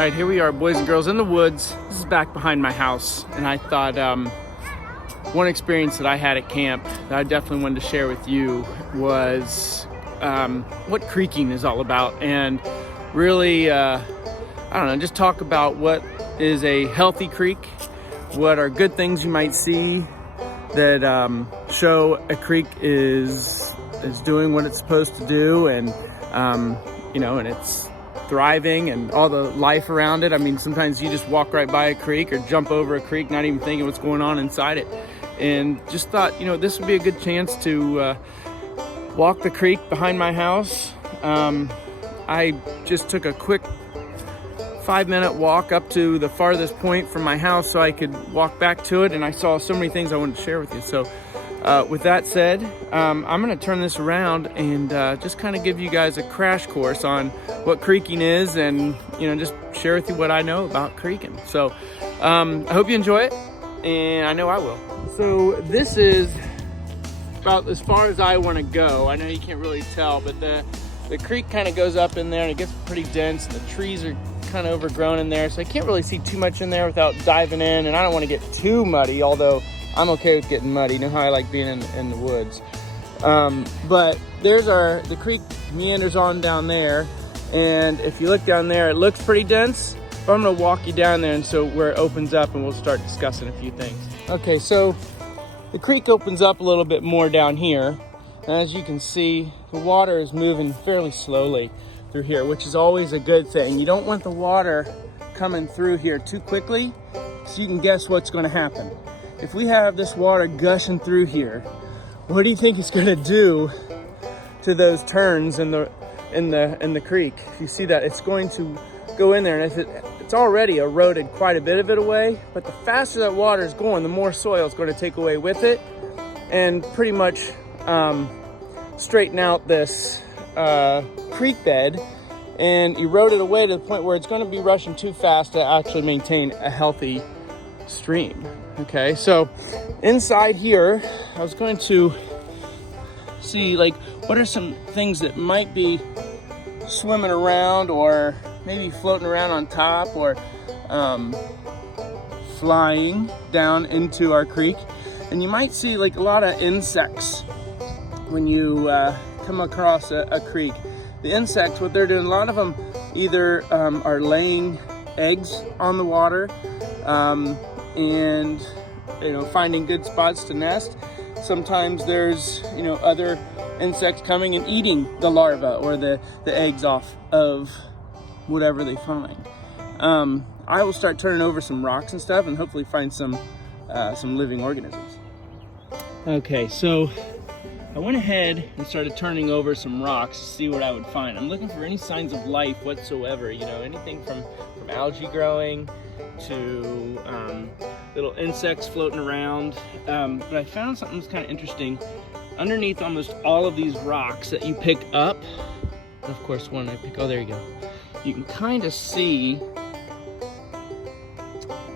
right, here we are, boys and girls, in the woods. This is back behind my house, and I thought one experience that I had at camp that I definitely wanted to share with you was what creeking is all about, and really, I don't know, just talk about what is a healthy creek, what are good things you might see that show a creek is doing what it's supposed to do, and you know, and it's thriving and all the life around it. I mean, sometimes you just walk right by a creek or jump over a creek, not even thinking what's going on inside it. And just thought, you know, this would be a good chance to walk the creek behind my house. I just took a quick 5-minute walk up to the farthest point from my house so I could walk back to it, and I saw so many things I wanted to share with you. So with that said, I'm going to turn this around and just kind of give you guys a crash course on what creeking is, and you know, just share with you what I know about creeking. So I hope you enjoy it, and I know I will. So this is about as far as I want to go. I know you can't really tell, but the creek kind of goes up in there and it gets pretty dense, and the trees are kind of overgrown in there, so I can't really see too much in there without diving in, and I don't want to get too muddy, although I'm okay with getting muddy. You know how I like being in the woods. But there's the creek meanders on down there, and if you look down there, it looks pretty dense, but I'm gonna walk you down there and so where it opens up, and we'll start discussing a few things. Okay, so the creek opens up a little bit more down here, and as you can see, the water is moving fairly slowly through here, which is always a good thing. You don't want the water coming through here too quickly, so you can guess what's going to happen. If we have this water gushing through here, what do you think it's going to do to those turns in the creek? If you see that, it's going to go in there, and if it's already eroded quite a bit of it away, but the faster that water is going, the more soil it's going to take away with it, and pretty much straighten out this creek bed and erode it away to the point where it's going to be rushing too fast to actually maintain a healthy stream. Okay, so inside here, I was going to see, like, what are some things that might be swimming around, or maybe floating around on top, or flying down into our creek. And you might see like a lot of insects when you come across a creek. The insects, what they're doing, a lot of them either are laying eggs on the water, and you know, finding good spots to nest. Sometimes there's, you know, other insects coming and eating the larva or the eggs off of whatever they find. I will start turning over some rocks and stuff and hopefully find some living organisms. Okay, so I went ahead and started turning over some rocks to see what I would find. I'm looking for any signs of life whatsoever, you know, anything from algae growing to little insects floating around. But I found something that's kind of interesting. Underneath almost all of these rocks that you pick up, of course, one I pick, oh, there you go. You can kind of see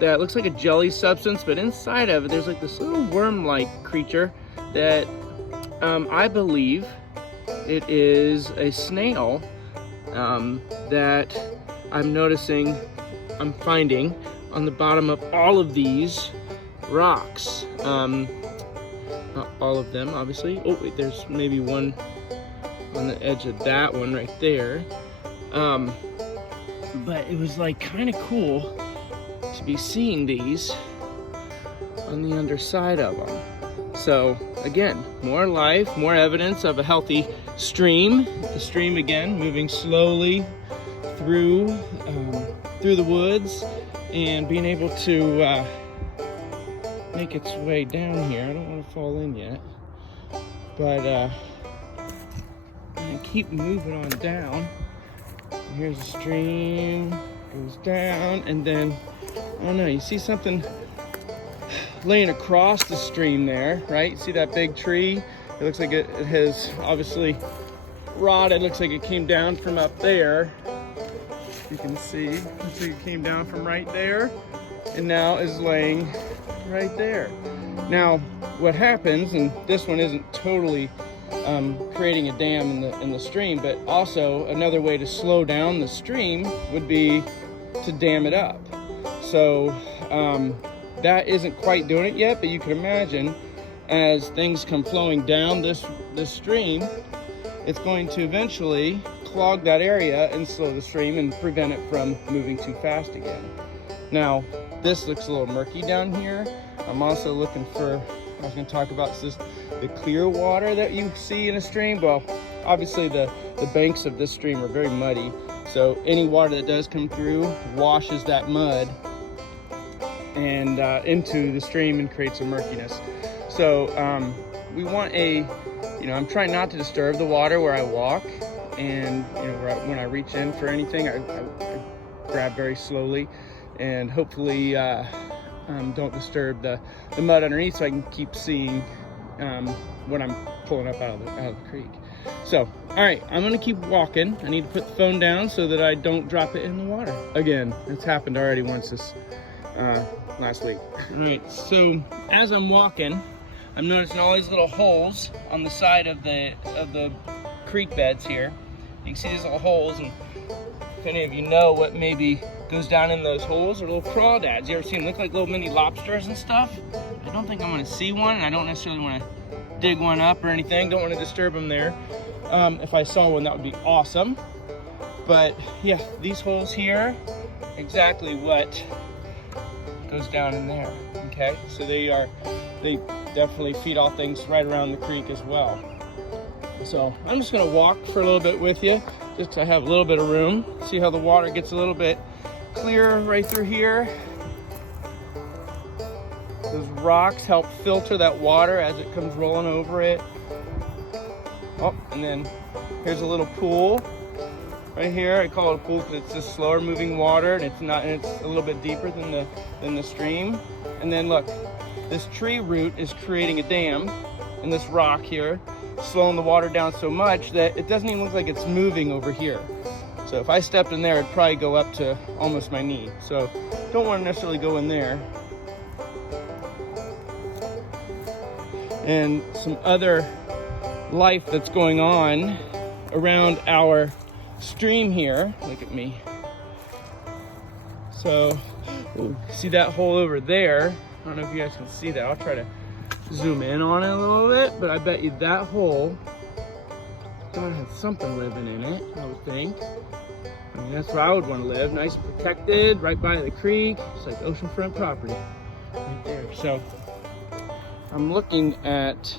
that it looks like a jelly substance, but inside of it, there's like this little worm-like creature that I believe it is a snail that I'm finding on the bottom of all of these rocks. Not all of them, obviously. Oh, wait, there's maybe one on the edge of that one right there. But it was like kind of cool to be seeing these on the underside of them. So again, more life, more evidence of a healthy stream. The stream again moving slowly through the woods and being able to make its way down here. I don't want to fall in yet, but I keep moving on down. Here's the stream, goes down, and then, I don't know, you see something laying across the stream there, right? You see that big tree? It looks like it has obviously rotted. It looks like it came down from up there. You can see, looks like it came down from right there and now is laying right there. Now, what happens, and this one isn't totally creating a dam in the stream, but also another way to slow down the stream would be to dam it up. So that isn't quite doing it yet, but you can imagine as things come flowing down this stream, it's going to eventually clog that area and slow the stream and prevent it from moving too fast again. Now, this looks a little murky down here. I'm also looking for, I was going to talk about this, the clear water that you see in a stream. Well, obviously the banks of this stream are very muddy, so any water that does come through washes that mud and into the stream and creates some murkiness. So we want I'm trying not to disturb the water where I walk, and when I reach in for anything, I grab very slowly, and hopefully don't disturb the mud underneath, so I can keep seeing what I'm pulling up out of the creek. So, all right, I'm gonna keep walking. I need to put the phone down so that I don't drop it in the water. Again, it's happened already once this last week. All right, so as I'm walking, I'm noticing all these little holes on the side of the creek beds here. You can see these little holes, and if any of you know what maybe goes down in those holes, are little crawdads. You ever seen them look like little mini lobsters and stuff? I don't think I'm gonna see one, and I don't necessarily wanna dig one up or anything. Don't wanna disturb them there. If I saw one, that would be awesome. But yeah, these holes here, exactly what goes down in there, okay? So they definitely feed all things right around the creek as well. So I'm just gonna walk for a little bit with you, just to have a little bit of room. See how the water gets a little bit clearer right through here. Those rocks help filter that water as it comes rolling over it. Oh, and then here's a little pool right here. I call it a pool because it's just slower moving water, and it's a little bit deeper than the stream. And then look, this tree root is creating a dam in this rock here, slowing the water down so much that it doesn't even look like it's moving over here. So if I stepped in there, it'd probably go up to almost my knee. So don't want to necessarily go in there. And some other life that's going on around our stream here. Look at me. So see that hole over there? I don't know if you guys can see that. I'll try to zoom in on it a little bit, but I bet you that hole gotta have something living in it, I would think. I mean, that's where I would want to live, nice and protected, right by the creek. It's like oceanfront property right there. So I'm looking at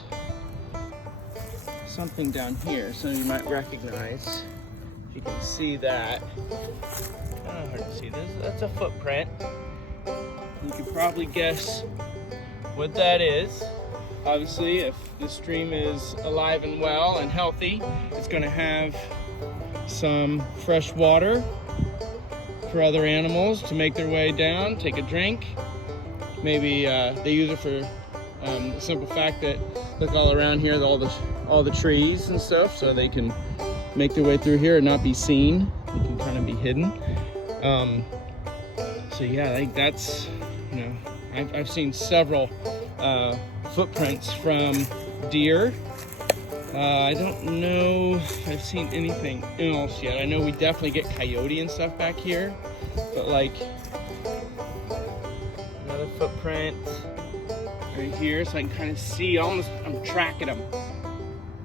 something down here, some of you might recognize. If you can see that, I don't know how to see this. That's a footprint. You could probably guess what that is. Obviously, if the stream is alive and well and healthy, it's going to have some fresh water for other animals to make their way down, take a drink. Maybe they use it for the simple fact that, look all around here, all the trees and stuff, so they can make their way through here and not be seen. They can kind of be hidden. So yeah, I think that's, I've seen several footprints from deer. I don't know if I've seen anything else yet. I know we definitely get coyote and stuff back here, but like another footprint right here, so I can kind of see, I'm tracking him,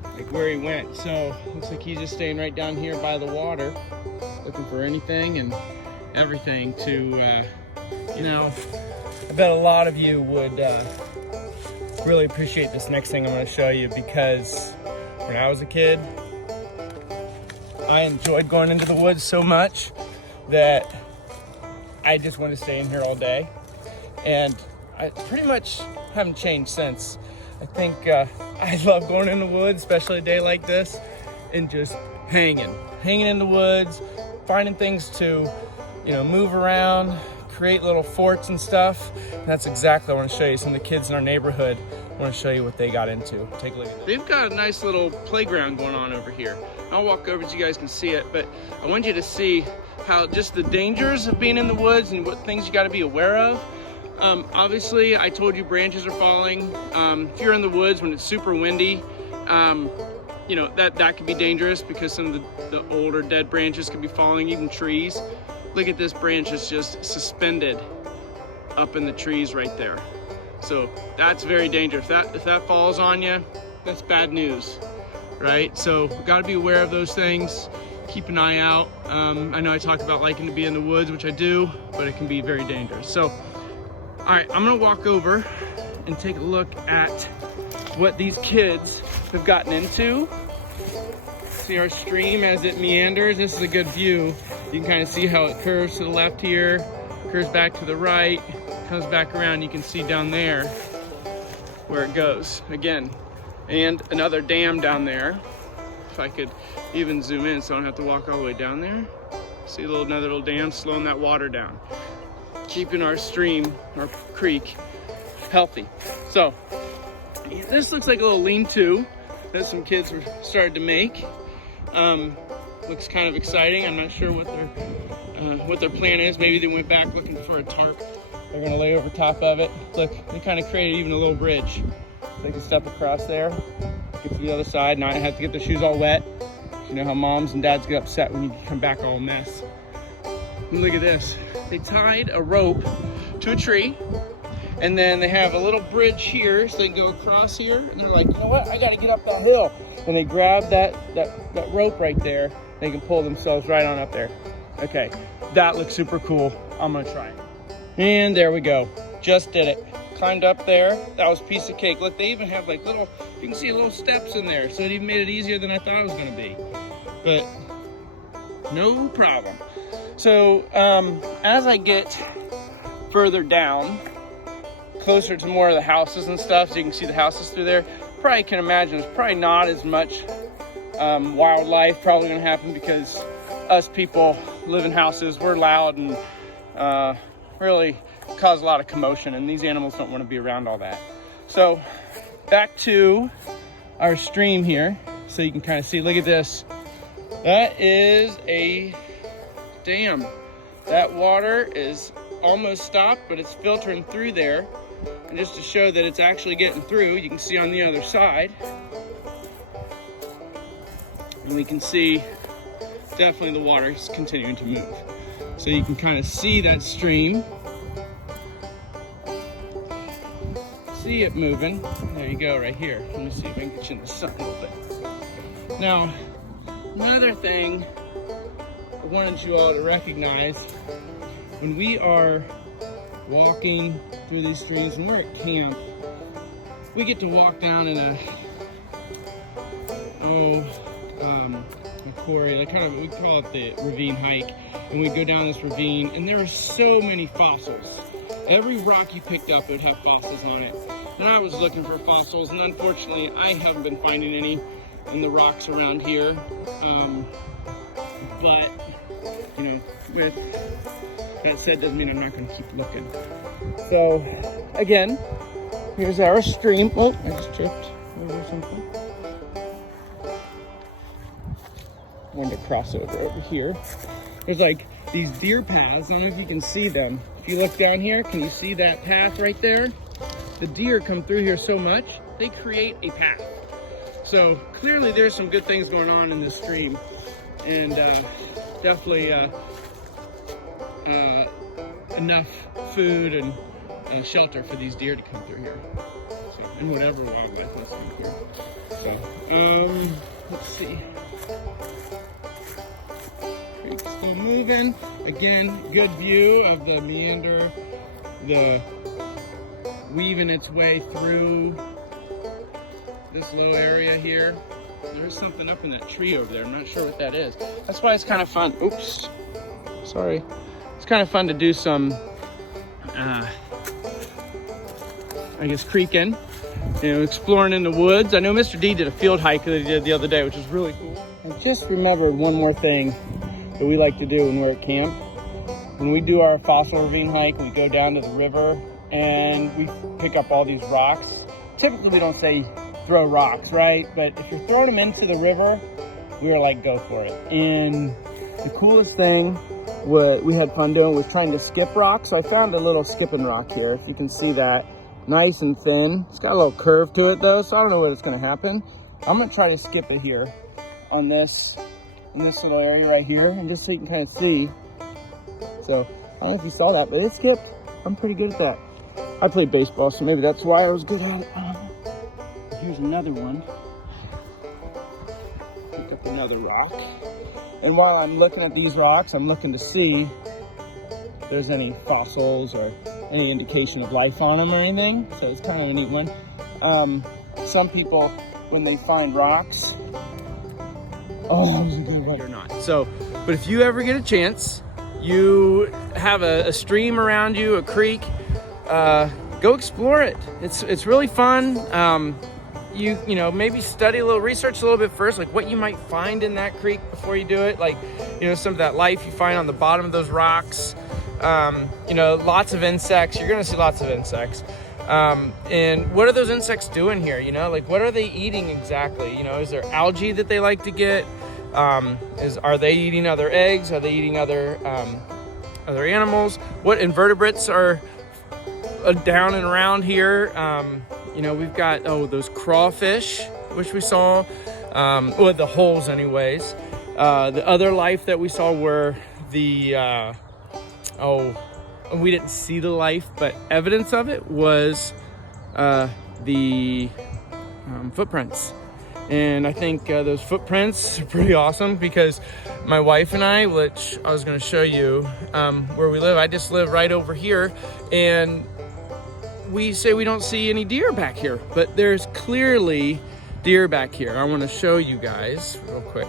like where he went. So looks like he's just staying right down here by the water, looking for anything and everything to, I bet a lot of you would really appreciate this next thing I'm going to show you, because when I was a kid, I enjoyed going into the woods so much that I just wanted to stay in here all day. And I pretty much haven't changed since. I think I love going in the woods, especially a day like this, and just hanging in the woods, finding things to, move around, create little forts and stuff. And that's exactly what I want to show you. Some of the kids in our neighborhood, I want to show you what they got into. Take a look at this. They've got a nice little playground going on over here. I'll walk over so you guys can see it, but I want you to see how just the dangers of being in the woods and what things you got to be aware of. Obviously, I told you branches are falling. If you're in the woods when it's super windy, that could be dangerous because some of the older dead branches could be falling, even trees. look at this branch, it's just suspended up in the trees right there. So that's very dangerous. If that falls on you, that's bad news, right? So we've got to be aware of those things. Keep an eye out. I know I talk about liking to be in the woods, which I do, but it can be very dangerous. So, all right, I'm gonna walk over and take a look at what these kids have gotten into. See our stream as it meanders. This is a good view. You can kind of see how it curves to the left here, curves back to the right, comes back around. You can see down there where it goes again. And another dam down there. If I could even zoom in so I don't have to walk all the way down there. See another little dam slowing that water down. Keeping our stream, our creek, healthy. So this looks like a little lean-to that some kids were started to make. Looks kind of exciting. I'm not sure what their plan is. Maybe they went back looking for a tarp. They're gonna lay over top of it. Look, they kind of created even a little bridge. So they can step across there, get to the other side, not have to get their shoes all wet. You know how moms and dads get upset when you come back all a mess. And look at this. They tied a rope to a tree, and then they have a little bridge here so they can go across here, and they're like, you know what, I gotta get up that hill. And they grab that rope right there, they can pull themselves right on up there. Okay, that looks super cool. I'm gonna try it. And there we go, just did it. Climbed up there, that was a piece of cake. Look, they even have like little, you can see little steps in there, so it even made it easier than I thought it was gonna be. But no problem. So as I get further down, closer to more of the houses and stuff, so you can see the houses through there, probably can imagine there's probably not as much wildlife probably gonna happen because us people live in houses, we're loud and really cause a lot of commotion, and these animals don't want to be around all that. So back to our stream here, so you can kind of see, look at this. That is a dam. That water is almost stopped, but it's filtering through there. And just to show that it's actually getting through, you can see on the other side. And we can see definitely the water is continuing to move. So you can kind of see that stream. See it moving. There you go, right here. Let me see if I can get you in the sun a little bit. Now, another thing I wanted you all to recognize, when we are walking through these streams, when we're at camp, we get to walk down in a quarry, like kind of, we call it the ravine hike, and we go down this ravine, and there are so many fossils. Every rock you picked up would have fossils on it. And I was looking for fossils, and unfortunately I haven't been finding any in the rocks around here. But, you know, with that said, doesn't mean I'm not going to keep looking. So, again, here's our stream. Oh, I just tripped over something. Wanted to cross over here. There's like these deer paths. I don't know if you can see them. If you look down here, can you see that path right there? The deer come through here so much, they create a path. So clearly there's some good things going on in this stream, and definitely enough food and shelter for these deer to come through here. So, and whatever wildlife is through here. So, let's see. Creek's still moving. Again, good view of the meander, the weaving its way through this low area here. There's something up in that tree over there. I'm not sure what that is. That's why it's kind of fun. Oops, sorry. It's kind of fun to do some, I guess, creeking, you know, exploring in the woods. I know Mr. D did a field hike that he did the other day, which was really cool. I just remembered one more thing that we like to do when we're at camp. When we do our fossil ravine hike, we go down to the river and we pick up all these rocks. Typically we don't say throw rocks, right? But if you're throwing them into the river, we were like, go for it. And the coolest thing what we had fun doing was trying to skip rocks. So I found a little skipping rock here, if you can see that. Nice and thin. It's got a little curve to it though, so I don't know what's gonna happen. I'm gonna try to skip it here on this, in this little area right here, and just so you can kind of see So I don't know if you saw that, but it skipped. I'm pretty good at that. I played baseball, so maybe that's why I was good at it. Here's another one. Pick up another rock. And while I'm looking at these rocks, I'm looking to see if there's any fossils or any indication of life on them or anything. So it's kind of a neat one. Some people, when they find rocks, oh, you're not. So, but if you ever get a chance, you have a stream around you, a creek, go explore it. It's really fun. You know, maybe study a little, research a little bit first, like what you might find in that creek before you do it. Like, you know, some of that life you find on the bottom of those rocks. You know, lots of insects. You're gonna see lots of insects. And what are those insects doing here? You know, like what are they eating exactly? You know, is there algae that they like to get? Are they eating other eggs? Are they eating other animals? What invertebrates are down and around here? You know, we've got, those crawfish, which we saw, well, the holes anyways. The other life that we saw were the, we didn't see the life, but evidence of it was the footprints. And I think those footprints are pretty awesome because my wife and I, which I was gonna show you where we live, I just live right over here, and we say we don't see any deer back here, but there's clearly deer back here. I wanna show you guys real quick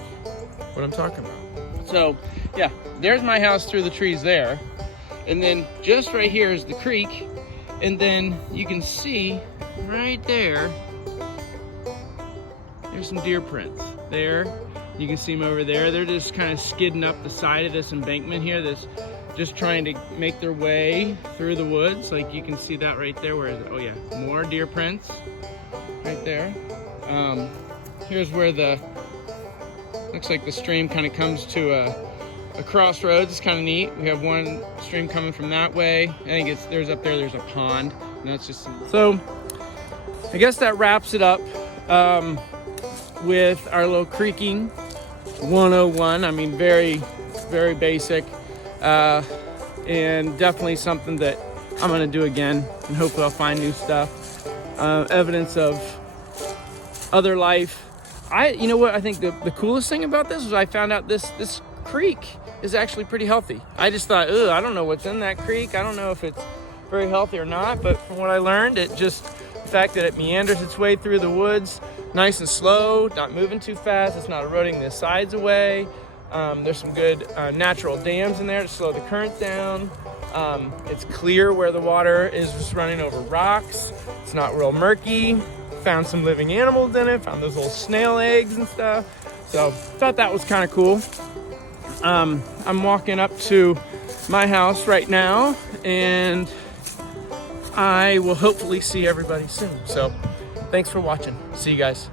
what I'm talking about. So yeah, there's my house through the trees there. And then just right here is the creek. And then you can see right there, there's some deer prints there. You can see them over there. They're just kind of skidding up the side of this embankment here that's just trying to make their way through the woods. Like you can see that right there. Where is it? Oh yeah, more deer prints right there. Here's where looks like the stream kind of comes to a crossroads. It's kind of neat. We have one stream coming from that way. I think there's up there, there's a pond. And that's just, so I guess that wraps it up with our little creeking 101. I mean, very, very basic. And definitely something that I'm gonna do again, and hopefully I'll find new stuff. Evidence of other life. You know what, I think the coolest thing about this was I found out this creek is actually pretty healthy. I just thought, I don't know what's in that creek. I don't know if it's very healthy or not, but from what I learned, the fact that it meanders its way through the woods, nice and slow, not moving too fast, it's not eroding the sides away. There's some good natural dams in there to slow the current down. It's clear where the water is just running over rocks. It's not real murky. Found some living animals in it, found those little snail eggs and stuff. So thought that was kind of cool. I'm walking up to my house right now, and I will hopefully see everybody soon. So thanks for watching. See you guys.